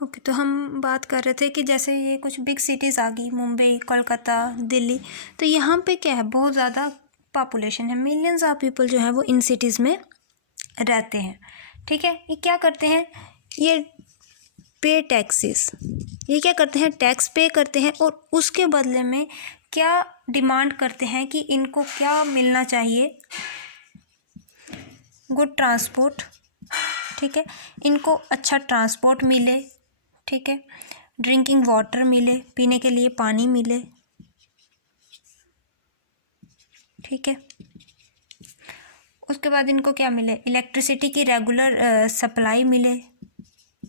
Okay, तो हम बात कर रहे थे कि जैसे ये कुछ बिग सिटीज़ आ गई, मुंबई, कोलकाता, दिल्ली, तो यहाँ पे क्या है, बहुत ज़्यादा पॉपुलेशन है, मिलियंस ऑफ पीपल जो है वो इन सिटीज़ में रहते हैं। ठीक है, ये क्या करते हैं, ये पे टैक्सेस, ये क्या करते हैं, टैक्स पे करते हैं और उसके बदले में क्या डिमांड करते हैं कि इनको क्या मिलना चाहिए, गुड ट्रांसपोर्ट। ठीक है, इनको अच्छा ट्रांसपोर्ट मिले, ठीक है, ड्रिंकिंग वाटर मिले, पीने के लिए पानी मिले, ठीक है, उसके बाद इनको क्या मिले, इलेक्ट्रिसिटी की रेगुलर सप्लाई मिले,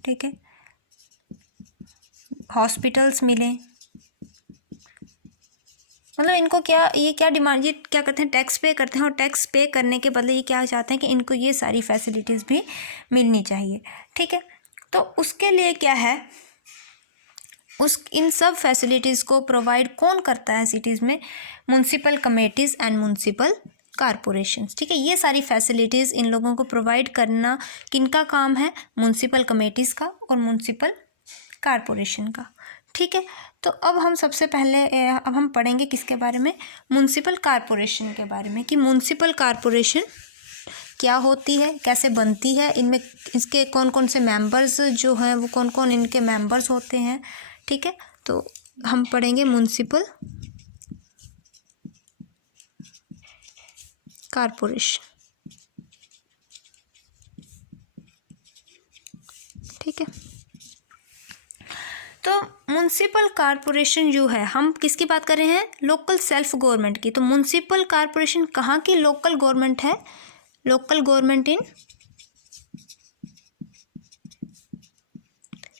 ठीक है, हॉस्पिटल्स मिले, मतलब इनको क्या, ये क्या डिमांड, ये क्या करते हैं, टैक्स पे करते हैं और टैक्स पे करने के बदले ये क्या चाहते हैं कि इनको ये सारी फैसिलिटीज़ भी मिलनी चाहिए। ठीक है, तो उसके लिए क्या है, इन सब फैसिलिटीज़ को प्रोवाइड कौन करता है सिटीज़ में, municipal committees and municipal corporations. ठीक है, ये सारी फैसिलिटीज़ इन लोगों को प्रोवाइड करना किनका काम है, म्युनिसिपल कमेटीज़ का और म्युनिसिपल कॉरपोरेशन का। ठीक है, तो अब हम सबसे पहले अब हम पढ़ेंगे किसके बारे में, म्युनिसिपल कॉरपोरेशन के बारे में, कि म्युनिसिपल कॉरपोरेशन क्या होती है, कैसे बनती है, इनमें इसके कौन कौन से मेंबर्स जो हैं वो कौन कौन इनके मेंबर्स होते हैं। ठीक है, तो हम पढ़ेंगे म्युनिसिपल कॉरपोरेशन। ठीक है, तो म्युनिसिपल कॉरपोरेशन जो है, हम किसकी बात कर रहे हैं, लोकल सेल्फ गवर्नमेंट की। तो म्युनिसिपल कॉरपोरेशन कहाँ की लोकल गवर्नमेंट है, लोकल गवर्नमेंट इन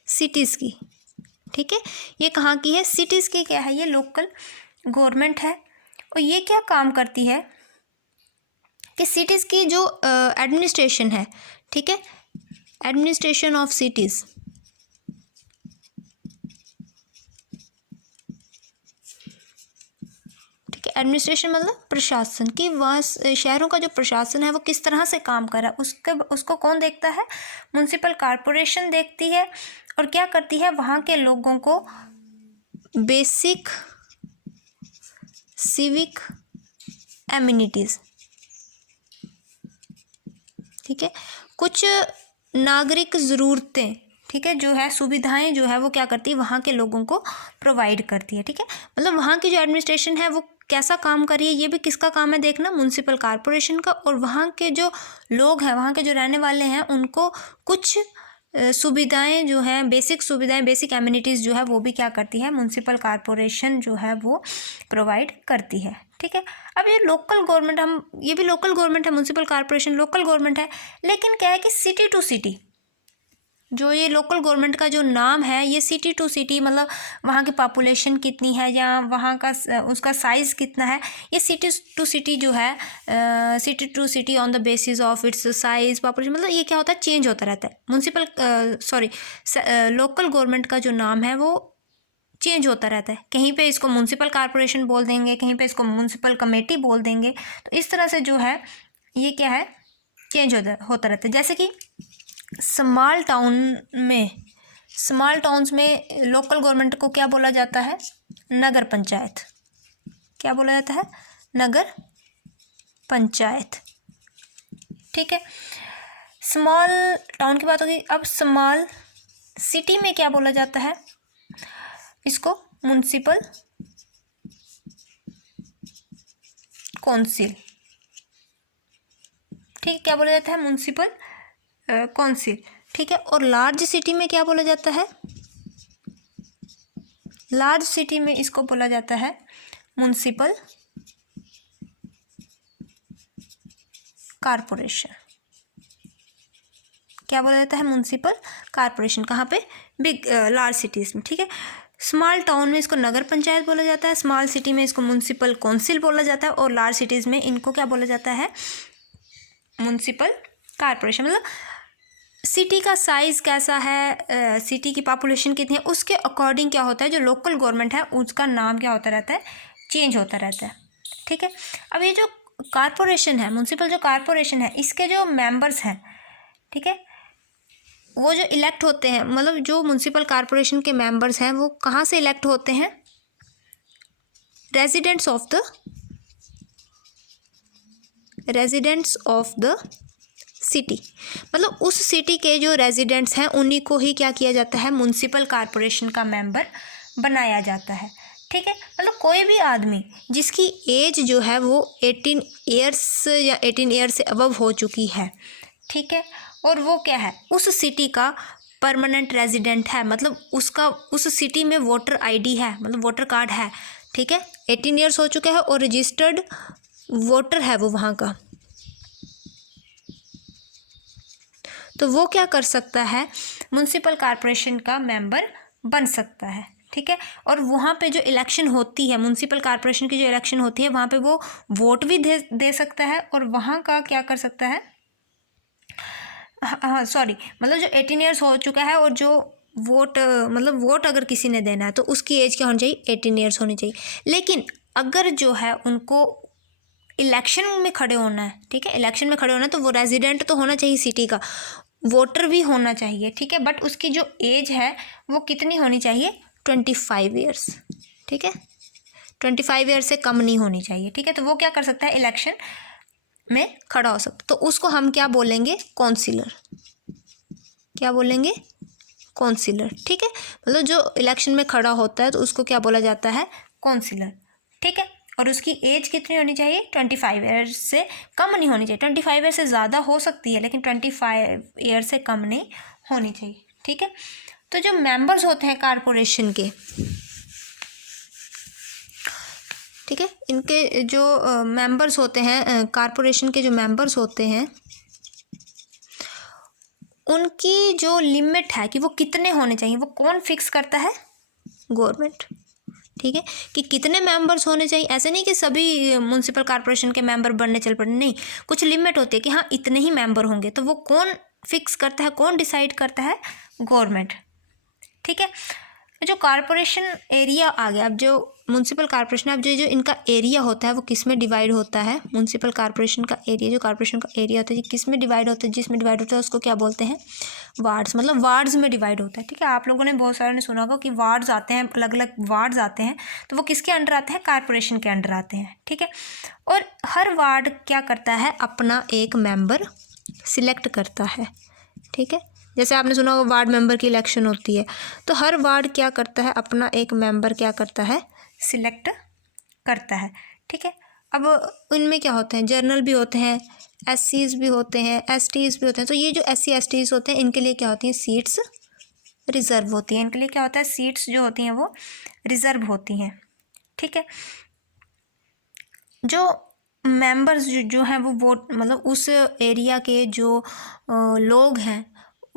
सिटीज़ की। ठीक है, ये कहाँ की है, सिटीज़ की क्या है, ये लोकल गवर्नमेंट है। और ये क्या काम करती है कि सिटीज़ की जो एडमिनिस्ट्रेशन है, ठीक है, एडमिनिस्ट्रेशन ऑफ सिटीज़, ठीक है, एडमिनिस्ट्रेशन मतलब प्रशासन, कि वहाँ शहरों का जो प्रशासन है वो किस तरह से काम कर रहा है, उसको कौन देखता है, म्युनिसिपल कॉरपोरेशन देखती है। और क्या करती है, वहाँ के लोगों को बेसिक सिविक एमिनिटीज़, ठीक है, कुछ नागरिक ज़रूरतें, ठीक है, जो है सुविधाएं जो है वो क्या करती है, वहाँ के लोगों को प्रोवाइड करती है। ठीक है, मतलब वहाँ की जो एडमिनिस्ट्रेशन है वो कैसा काम कर रही है, ये भी किसका काम है देखना, म्युनिसिपल कॉरपोरेशन का। और वहाँ के जो लोग हैं, वहाँ के जो रहने वाले हैं, उनको कुछ सुविधाएं जो हैं, बेसिक सुविधाएं, बेसिक एमिनिटीज़ जो है वो भी क्या करती है, म्युनिसिपल कॉरपोरेशन जो है वो प्रोवाइड करती है। ठीक है, अब ये लोकल गवर्नमेंट, हम ये भी लोकल गवर्नमेंट है, म्युनिसिपल कॉरपोरेशन लोकल गवर्नमेंट है, लेकिन क्या है कि सिटी टू सिटी, जो ये लोकल गवर्नमेंट का जो नाम है, ये सिटी टू सिटी, मतलब वहाँ की पॉपुलेशन कितनी है या वहाँ का उसका साइज़ कितना है, ये सिटी टू सिटी जो है, city to city on the basis of its size population, मतलब ये क्या होता है, चेंज होता रहता है। लोकल गवर्नमेंट का जो नाम है वो चेंज होता रहता है, कहीं पे इसको म्युनिसिपल कॉरपोरेशन बोल देंगे, कहीं पे इसको म्युनिसिपल कमेटी बोल देंगे। तो इस तरह से जो है ये क्या है, चेंज होता रहता है। जैसे कि स्मॉल टाउन्स में लोकल गवर्नमेंट को क्या बोला जाता है, नगर पंचायत। क्या बोला जाता है, नगर पंचायत। ठीक है, स्मॉल टाउन की बात होगी। अब स्मॉल सिटी में क्या बोला जाता है, इसको म्युनिसिपल काउंसिल। ठीक है, क्या बोला जाता है, म्युनिसिपल काउंसिल। ठीक है, और लार्ज सिटी में क्या बोला जाता है, लार्ज सिटी में इसको बोला जाता है म्युनिसिपल कॉरपोरेशन। क्या बोला जाता है, म्युनिसिपल कॉरपोरेशन, कहाँ पे, बिग लार्ज सिटीज़ में। ठीक है, स्मॉल टाउन में इसको नगर पंचायत बोला जाता है, स्मॉल सिटी में इसको म्युनिसिपल काउंसिल बोला जाता है, और लार्ज सिटीज़ में इनको क्या बोला जाता है, म्युनिसिपल कॉरपोरेशन। मतलब सिटी का साइज़ कैसा है, सिटी की पॉपुलेशन कितनी है, उसके अकॉर्डिंग क्या होता है, जो लोकल गवर्नमेंट है उसका नाम क्या होता रहता है, चेंज होता रहता है। ठीक है, अब ये जो कॉरपोरेशन है, म्युनिसिपल जो कॉरपोरेशन है, इसके जो मेंबर्स हैं, ठीक है, वो जो इलेक्ट होते हैं, मतलब जो म्युनिसिपल कॉरपोरेशन के मेंबर्स हैं वो कहाँ से इलेक्ट होते हैं? रेजिडेंट्स ऑफ द सिटी, मतलब उस सिटी के जो रेजिडेंट्स हैं उन्हीं को ही क्या किया जाता है? म्युनिसिपल कॉरपोरेशन का मेंबर बनाया जाता है। ठीक है, मतलब कोई भी आदमी जिसकी एज जो है वो 18 ईयर्स या 18 ईयर से अबव हो चुकी है, ठीक है, और वो क्या है? उस सिटी का परमानेंट रेजिडेंट है, मतलब उसका उस सिटी में वोटर आईडी है, मतलब वोटर कार्ड है, ठीक है, 18 ईयर्स हो चुके हैं और रजिस्टर्ड वोटर है वो वहाँ का, तो वो क्या कर सकता है? म्युनिसिपल कॉरपोरेशन का मेंबर बन सकता है। ठीक है, और वहाँ पे जो इलेक्शन होती है, म्युनिसिपल कॉरपोरेशन की जो इलेक्शन होती है, वहाँ पे वो वोट भी दे सकता है और वहाँ का क्या कर सकता है? हाँ सॉरी, मतलब जो 18 ईयर्स हो चुका है और जो वोट, मतलब वोट अगर किसी ने देना है तो उसकी एज क्या होनी चाहिए? 18 ईयर्स होनी चाहिए। लेकिन अगर जो है उनको इलेक्शन में खड़े होना है, ठीक है, इलेक्शन में खड़े होना है, तो वो रेजिडेंट तो होना चाहिए सिटी का, वोटर भी होना चाहिए, ठीक है, बट उसकी जो एज है वो कितनी होनी चाहिए? 25 ईयर्स, ठीक है, 25 ईयर्स से कम नहीं होनी चाहिए। ठीक है, तो वो क्या कर सकता है? इलेक्शन में खड़ा हो सकता, तो उसको हम क्या बोलेंगे? काउंसिलर। क्या बोलेंगे? काउंसिलर। ठीक है, मतलब जो इलेक्शन में खड़ा होता है तो उसको क्या बोला जाता है? काउंसिलर। ठीक है, और उसकी एज कितनी होनी चाहिए? 25 ईयर्स से कम नहीं होनी चाहिए। 25 ईयर से ज़्यादा हो सकती है लेकिन 25 ईयर से कम नहीं होनी चाहिए। ठीक है, तो जो मेंबर्स होते हैं कॉरपोरेशन के, ठीक है, इनके जो मेंबर्स होते हैं, कॉरपोरेशन के जो मेंबर्स होते हैं, उनकी जो लिमिट है कि वो कितने होने चाहिए, वो कौन फिक्स करता है? गवर्नमेंट। ठीक है, कि कितने मेंबर्स होने चाहिए, ऐसे नहीं कि सभी म्युनिसिपल कॉरपोरेशन के मेंबर बनने चल पड़े, नहीं, कुछ लिमिट होती है कि हाँ इतने ही मेंबर होंगे, तो वो कौन फिक्स करता है, कौन डिसाइड करता है? गवर्नमेंट। ठीक है, जो कॉरपोरेशन एरिया आ गया, अब जो म्युनिसिपल कॉरपोरेशन, अब जो इनका एरिया होता है वो किस में डिवाइड होता है? म्युनिसिपल कॉरपोरेशन का एरिया, जो कॉरपोरेशन का एरिया होता है किस में डिवाइड होता है? जिसमें डिवाइड होता है उसको क्या बोलते हैं? वार्ड्स, मतलब वार्ड्स में डिवाइड होता है। ठीक है, आप लोगों ने बहुत सारे ने सुना होगा कि वार्ड्स आते हैं, अलग अलग वार्ड्स आते हैं, तो वो किसके अंडर आते हैं? कॉरपोरेशन के अंडर आते हैं। ठीक है, और हर वार्ड क्या करता है? अपना एक मेंबर सिलेक्ट करता है। ठीक है, जैसे आपने सुना होगा वार्ड मेंबर की इलेक्शन होती है, तो हर वार्ड क्या करता है? अपना एक मेंबर क्या करता है? सिलेक्ट करता है। ठीक है, अब इनमें क्या होते हैं? जर्नल भी होते हैं, एससीज भी होते हैं, एसटीज भी होते हैं, तो ये जो एससी एसटीज होते हैं इनके लिए क्या होती हैं? सीट्स रिजर्व होती हैं। इनके लिए क्या होता है? सीट्स जो होती हैं वो रिजर्व होती हैं। ठीक है, जो मेंबर्स जो हैं वो वोट, मतलब उस एरिया के जो लोग हैं,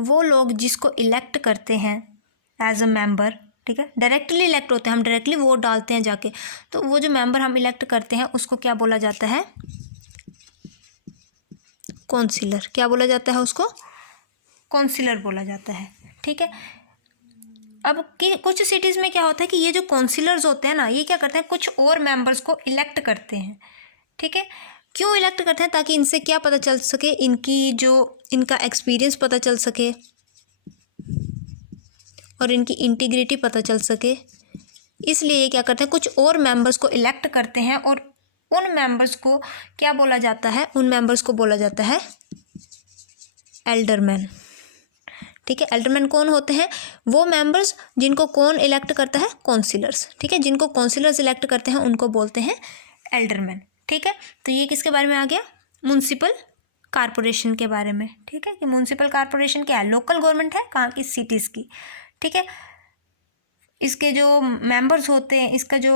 वो लोग जिसको इलेक्ट करते हैं एज अ मेंबर, ठीक है, डायरेक्टली इलेक्ट होते हैं, हम डायरेक्टली वोट डालते हैं जाके, तो वो जो मेंबर हम इलेक्ट करते हैं उसको क्या बोला जाता है? काउंसिलर। क्या बोला जाता है उसको? काउंसिलर बोला जाता है। ठीक है, अब कि कुछ सिटीज़ में क्या होता है कि ये जो काउंसिलर्स होते हैं ना, ये क्या करते हैं? कुछ और मेंबर्स को इलेक्ट करते हैं। ठीक है, क्यों इलेक्ट करते हैं? ताकि इनसे क्या पता चल सके? इनका एक्सपीरियंस पता चल सके और इनकी इंटीग्रिटी पता चल सके, इसलिए ये क्या करते हैं? कुछ और मेंबर्स को इलेक्ट करते हैं और उन मेंबर्स को क्या बोला जाता है? उन मेंबर्स को बोला जाता है एल्डरमैन। ठीक है, एल्डरमैन कौन होते हैं? वो मेंबर्स जिनको कौन इलेक्ट करता है? काउंसिलर्स। ठीक है, जिनको काउंसिलर्स इलेक्ट करते हैं उनको बोलते हैं एल्डरमैन। ठीक है, तो ये किसके बारे में आ गया? म्युनिसिपल कॉरपोरेशन के बारे में। ठीक है, कि म्युनिसिपल कॉरपोरेशन क्या है? लोकल गवर्नमेंट है, कहाँ की? सिटीज़ की। ठीक है, इसके जो मेंबर्स होते हैं, इसका जो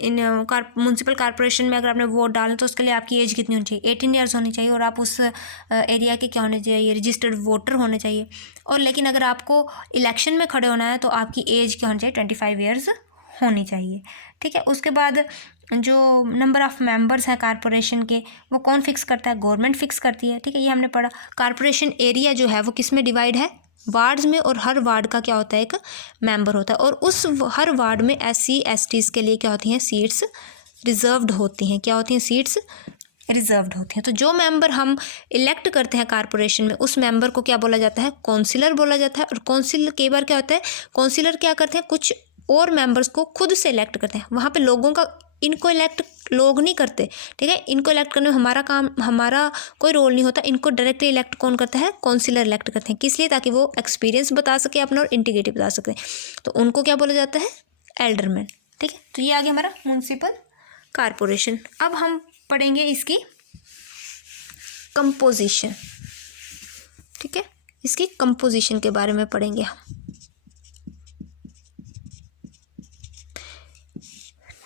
म्युनिसिपल कॉरपोरेशन में अगर आपने वोट डालना तो उसके लिए आपकी एज कितनी होनी चाहिए? 18 ईयर्स होनी चाहिए और आप उस एरिया के क्या होने चाहिए? रजिस्टर्ड वोटर होने चाहिए। और लेकिन अगर आपको इलेक्शन में खड़े होना है तो आपकी एज क्या होनी चाहिए? 25 ईयर्स होनी चाहिए। ठीक है, उसके बाद जो नंबर ऑफ़ मेंबर्स हैं कॉरपोरेशन के, वो कौन फिक्स करता है? गवर्नमेंट फिक्स करती है। ठीक है, ये हमने पढ़ा। कॉरपोरेशन एरिया जो है वो किस में डिवाइड है? वार्ड्स में, और हर वार्ड का क्या होता है? एक मेंबर होता है, और उस हर वार्ड में एससी एसटीज़ के लिए क्या होती हैं? सीट्स रिजर्व्ड होती हैं। क्या होती हैं? सीट्स रिजर्व्ड होती हैं। तो जो मेंबर हम इलेक्ट करते हैं कॉरपोरेशन में, उस मेंबर को क्या बोला जाता है, काउंसिलर बोला जाता है। और काउंसिल कई बार क्या होता है, काउंसिलर क्या करते हैं, कुछ और मेंबर्स को खुद से इलेक्ट करते हैं। वहाँ पे लोगों का, इनको इलेक्ट लोग नहीं करते, ठीक है, इनको इलेक्ट करने में हमारा काम, हमारा कोई रोल नहीं होता। इनको डायरेक्टली इलेक्ट कौन करता है, काउंसिलर इलेक्ट करते हैं। किस लिए, ताकि वो एक्सपीरियंस बता सके अपना और इंटीग्रिटी बता सके। तो उनको क्या बोला जाता है, एल्डरमैन, ठीक है। तो ये आ गया हमारा म्युनिसिपल कॉरपोरेशन। अब हम पढ़ेंगे इसकी कंपोजिशन, ठीक है, इसकी कंपोजिशन के बारे में पढ़ेंगे हम,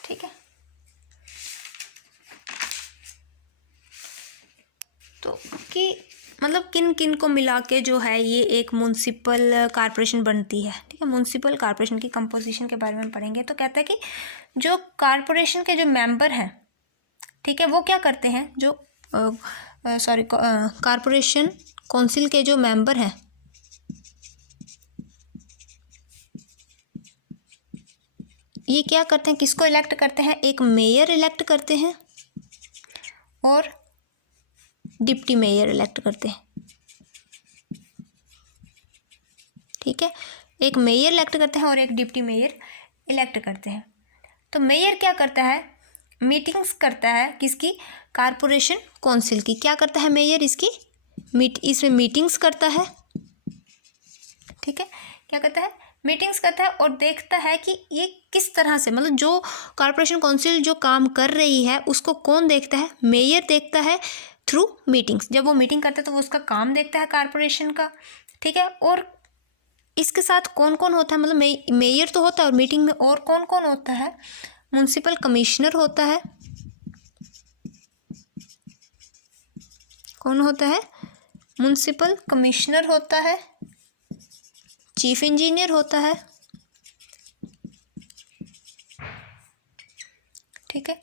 ठीक है। तो कि मतलब किन किन को मिला के जो है ये एक म्युनिसिपल कॉरपोरेशन बनती है, ठीक है। म्युनिसिपल कॉरपोरेशन की कंपोजिशन के बारे में पढ़ेंगे। तो कहता है कि जो कॉरपोरेशन के जो मेंबर हैं, ठीक है, वो क्या करते हैं, जो कॉरपोरेशन काउंसिल के जो मेंबर हैं, ये क्या करते हैं, किसको इलेक्ट करते हैं, एक मेयर इलेक्ट करते हैं और डिप्टी मेयर इलेक्ट करते हैं, ठीक है। एक मेयर इलेक्ट करते हैं और एक डिप्टी मेयर इलेक्ट करते हैं। तो मेयर क्या करता है, मीटिंग्स करता है, किसकी, कॉरपोरेशन काउंसिल की। क्या करता है मेयर, इसकी इसमें मीटिंग्स करता है, ठीक है। क्या करता है, मीटिंग्स करता है और देखता है कि ये किस तरह से, मतलब जो कॉरपोरेशन काउंसिल जो काम कर रही है उसको कौन देखता है, मेयर देखता है थ्रू मीटिंग्स। जब वो मीटिंग करता है तो वो उसका काम देखता है कॉरपोरेशन का, ठीक है। और इसके साथ कौन कौन होता है, मतलब मेयर तो होता है, और मीटिंग में और कौन कौन होता है, म्युनिसिपल कमिश्नर होता है, कौन होता है, म्युनिसिपल कमिश्नर होता है, चीफ इंजीनियर होता है, ठीक है,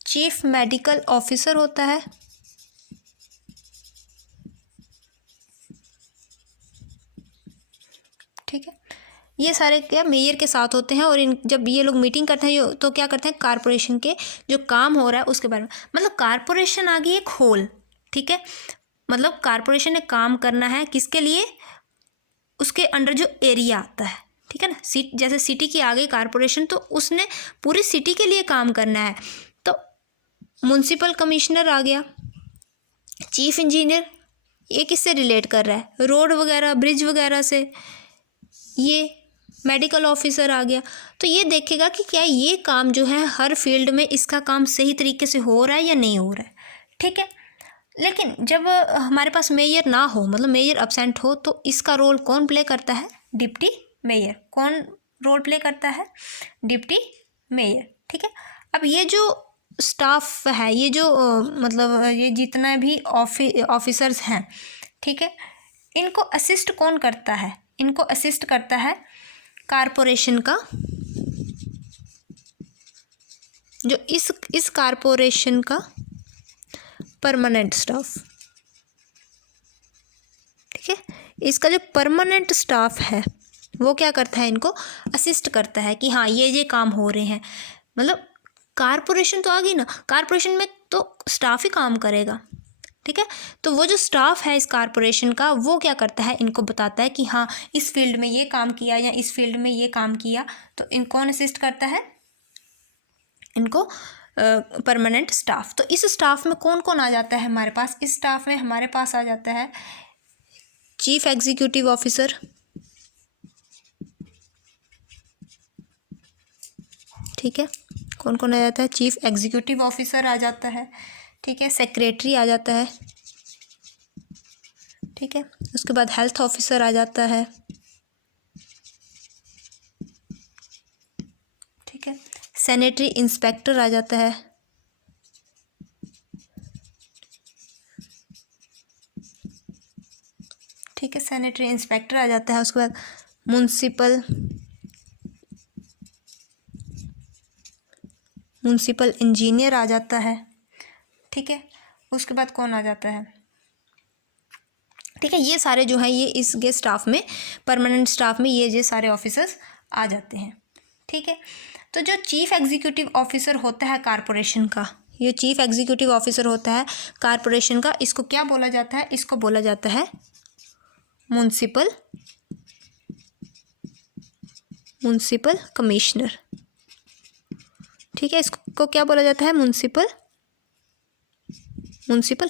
चीफ मेडिकल ऑफिसर होता है, ठीक है। ये सारे क्या मेयर के साथ होते हैं। और इन जब ये लोग मीटिंग करते हैं तो क्या करते हैं, कॉरपोरेशन के जो काम हो रहा है उसके बारे में, मतलब कॉरपोरेशन आ गई एक होल, ठीक है। मतलब कॉरपोरेशन ने काम करना है किसके लिए, उसके अंडर जो एरिया आता है, ठीक है ना। जैसे सिटी की आ गई कॉरपोरेशन, तो उसने पूरी सिटी के लिए काम करना है। तो म्युनिसिपल कमिश्नर आ गया, चीफ इंजीनियर, ये किससे रिलेट कर रहा है, रोड वगैरह, ब्रिज वगैरह से। ये मेडिकल ऑफिसर आ गया, तो ये देखेगा कि क्या ये काम जो है हर फील्ड में इसका काम सही तरीके से हो रहा है या नहीं हो रहा है, ठीक है। लेकिन जब हमारे पास मेयर ना हो, मतलब मेयर अब्सेंट हो, तो इसका रोल कौन प्ले करता है, डिप्टी मेयर। कौन रोल प्ले करता है, डिप्टी मेयर, ठीक है। अब ये जो स्टाफ है, ये जो मतलब ये जितना भी ऑफिसर्स हैं, ठीक है, इनको असिस्ट कौन करता है, इनको असिस्ट करता है कॉरपोरेशन का, जो इस कॉरपोरेशन का परमानेंट स्टाफ, ठीक है। इसका जो परमानेंट स्टाफ है वो क्या करता है, इनको असिस्ट करता है कि हाँ ये काम हो रहे हैं। मतलब कॉरपोरेशन तो आ गई ना, कॉरपोरेशन में तो स्टाफ ही काम करेगा, ठीक है। तो वो जो स्टाफ है इस कॉरपोरेशन का, वो क्या करता है, इनको बताता है कि हाँ इस फील्ड में ये काम किया या इस फील्ड में ये काम किया। तो इन कौन असिस्ट करता है, इनको परमानेंट स्टाफ। तो इस स्टाफ में कौन कौन आ जाता है हमारे पास, इस स्टाफ में हमारे पास आ जाता है चीफ एग्जीक्यूटिव ऑफिसर, ठीक है। कौन कौन आ जाता है, चीफ एग्जीक्यूटिव ऑफिसर आ जाता है, ठीक है। सेक्रेटरी आ जाता है, ठीक है। उसके बाद हेल्थ ऑफिसर आ जाता है, ठीक है। सैनिटरी इंस्पेक्टर आ जाता है, ठीक है, सैनिटरी इंस्पेक्टर आ जाता है। उसके बाद म्युनिसिपल इंजीनियर आ जाता है, ठीक है। उसके बाद कौन आ जाता है, ठीक है। ये सारे जो हैं ये इसके स्टाफ में, परमानेंट स्टाफ में ये सारे ऑफिसर्स आ जाते हैं, ठीक है। तो जो चीफ एग्जीक्यूटिव ऑफिसर होता है कॉरपोरेशन का, ये चीफ एग्जीक्यूटिव ऑफिसर होता है कारपोरेशन का, इसको क्या बोला जाता है? इसको बोला जाता है म्युनिसिपल कमिश्नर। ठीक है, इसको क्या बोला जाता है? म्युनिसिपल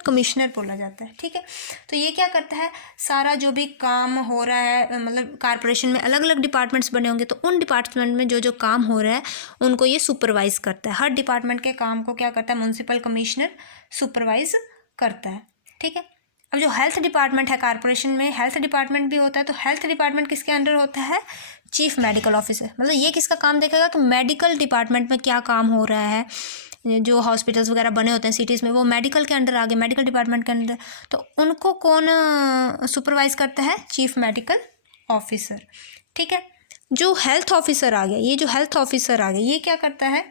कमिश्नर बोला जाता है। ठीक है, तो ये क्या करता है? सारा जो भी काम हो रहा है, मतलब कारपोरेशन में अलग अलग डिपार्टमेंट्स बने होंगे, तो उन डिपार्टमेंट में जो जो काम हो रहा है उनको ये सुपरवाइज करता है। हर डिपार्टमेंट के काम को क्या करता है? म्युनिसिपल कमिश्नर सुपरवाइज करता है। ठीक है, अब जो हेल्थ डिपार्टमेंट है कारपोरेशन में, हेल्थ डिपार्टमेंट भी होता है, तो हेल्थ डिपार्टमेंट किसके अंडर होता है? Chief medical officer. मतलब ये किसका काम देखेगा कि मेडिकल डिपार्टमेंट में क्या काम हो रहा है, जो हॉस्पिटल्स वगैरह बने होते हैं सिटीज़ में, वो मेडिकल के अंडर आ गए, मेडिकल डिपार्टमेंट के अंडर, तो उनको कौन सुपरवाइज करता है? Chief medical officer. ठीक है, जो हेल्थ ऑफिसर आ गया, ये जो हेल्थ ऑफिसर आ गया, ये क्या करता है?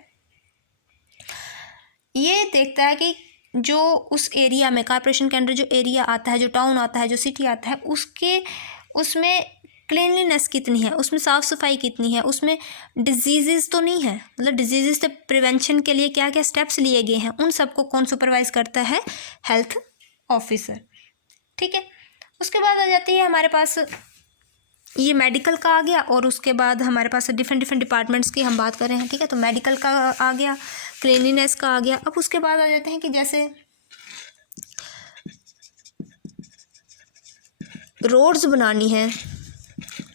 ये देखता है कि जो उस एरिया में, कारपोरेशन के अंडर जो एरिया आता है, जो टाउन आता है, जो सिटी आता है, उसमें क्लीनलीनेस कितनी है, उसमें साफ़ सफाई कितनी है, उसमें डिजीज़ तो नहीं है, मतलब डिजीज़ से प्रिवेंशन के लिए क्या क्या स्टेप्स लिए गए हैं, उन सबको कौन सुपरवाइज करता है? Health officer. ठीक है, उसके बाद आ जाती है हमारे पास, ये मेडिकल का आ गया, और उसके बाद हमारे पास डिफरेंट डिपार्टमेंट्स की हम बात कर रहे हैं। ठीक है, तो मेडिकल का आ गया, क्लीनलीनेस का आ गया। अब उसके बाद आ जाते हैं कि जैसे रोड्स बनानी है,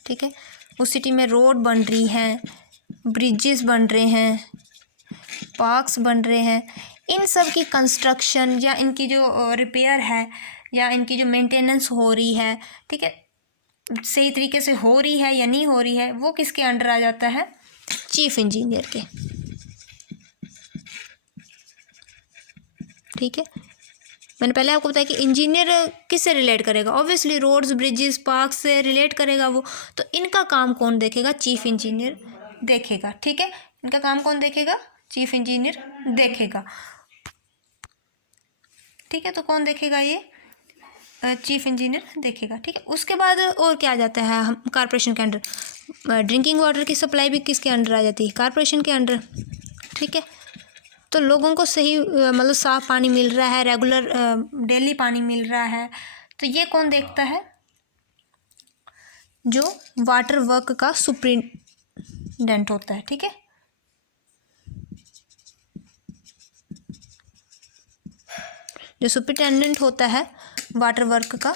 ठीक है, उस सिटी में रोड बन रही हैं, ब्रिजेस बन रहे हैं, पार्क्स बन रहे हैं, इन सब की कंस्ट्रक्शन या इनकी जो रिपेयर है या इनकी जो मेंटेनेंस हो रही है, ठीक है, सही तरीके से हो रही है या नहीं हो रही है, वो किसके अंडर आ जाता है? चीफ इंजीनियर के। ठीक है, मैंने पहले आपको बताया कि इंजीनियर किससे रिलेट करेगा? ऑब्वियसली रोड्स, ब्रिजेस, पार्क से रिलेट करेगा वो। तो इनका काम कौन देखेगा? चीफ इंजीनियर देखेगा। ठीक है, इनका काम कौन देखेगा? चीफ इंजीनियर देखेगा। ठीक है, तो कौन देखेगा? ये चीफ इंजीनियर देखेगा। ठीक है, उसके बाद और क्या आ जाता है हम कारपोरेशन के अंडर? ड्रिंकिंग वाटर की सप्लाई भी किसके अंडर आ जाती है? कारपोरेशन के अंडर। ठीक है, तो लोगों को सही मतलब साफ़ पानी मिल रहा है, रेगुलर डेली पानी मिल रहा है, तो ये कौन देखता है? जो वाटर वर्क का सुप्रिंटेंडेंट होता है। ठीक है, जो सुप्रिंटेंडेंट होता है वाटर वर्क का।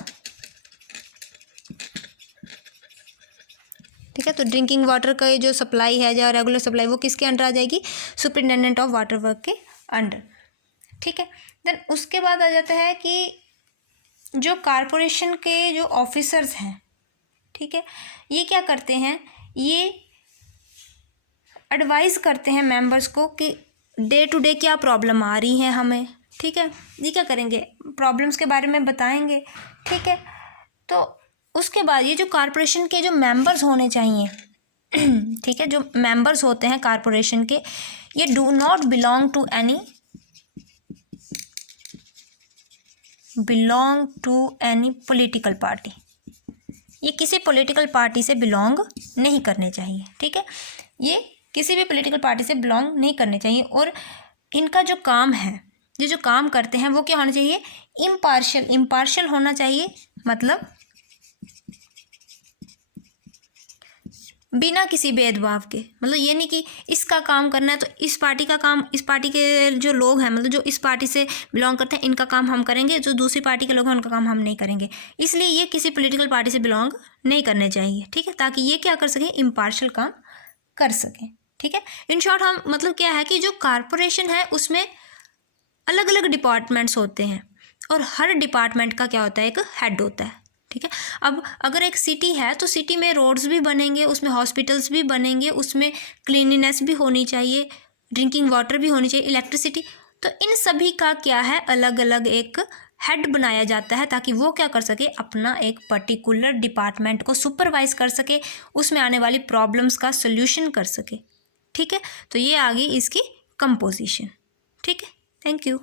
ठीक है, तो ड्रिंकिंग वाटर का जो सप्लाई है या रेगुलर सप्लाई, वो किसके अंडर आ जाएगी? सुप्रिंटेंडेंट ऑफ वाटर वर्क के अंडर। ठीक है, देन उसके बाद आ जाता है कि जो कारपोरेशन के जो ऑफिसर्स हैं, ठीक है, ये क्या करते हैं? ये एडवाइस करते हैं मेंबर्स को कि डे टू डे क्या प्रॉब्लम आ रही हैं हमें। ठीक है, ये क्या करेंगे? प्रॉब्लम्स के बारे में बताएंगे। ठीक है, तो उसके बाद ये जो कारपोरेशन के जो मेंबर्स होने चाहिए, ठीक है, जो मेंबर्स होते हैं कारपोरेशन के, ये do not belong to any political party. ये किसी पॉलिटिकल पार्टी से बिलोंग नहीं करने चाहिए। ठीक है, ये किसी भी पॉलिटिकल पार्टी से बिलोंग नहीं करने चाहिए, और इनका जो काम है, जो काम करते हैं, वो क्या होना चाहिए? इम्पार्शियल होना चाहिए, मतलब बिना किसी भेदभाव के। मतलब ये नहीं कि इसका काम करना है तो इस पार्टी का काम, इस पार्टी के जो लोग हैं, मतलब जो इस पार्टी से बिलोंग करते हैं, इनका काम हम करेंगे, जो दूसरी पार्टी के लोग हैं उनका काम हम नहीं करेंगे। इसलिए ये किसी पॉलिटिकल पार्टी से बिलोंग नहीं करने चाहिए। ठीक है, ताकि ये क्या कर सकें? इम्पार्शियल काम कर सकें। ठीक है, इन शॉर्ट हम मतलब क्या है कि जो कारपोरेशन है उसमें अलग अलग डिपार्टमेंट्स होते हैं, और हर डिपार्टमेंट का क्या होता है? एक हेड होता है। ठीक है, अब अगर एक सिटी है तो सिटी में रोड्स भी बनेंगे, उसमें हॉस्पिटल्स भी बनेंगे, उसमें क्लीनिनेस भी होनी चाहिए, ड्रिंकिंग वाटर भी होनी चाहिए, इलेक्ट्रिसिटी। तो इन सभी का क्या है? अलग अलग एक हेड बनाया जाता है, ताकि वो क्या कर सके? अपना एक पर्टिकुलर डिपार्टमेंट को सुपरवाइज कर सके, उसमें आने वाली प्रॉब्लम्स का सोल्यूशन कर सके। ठीक है, तो ये आ गई इसकी कंपोजिशन। ठीक है, थैंक यू।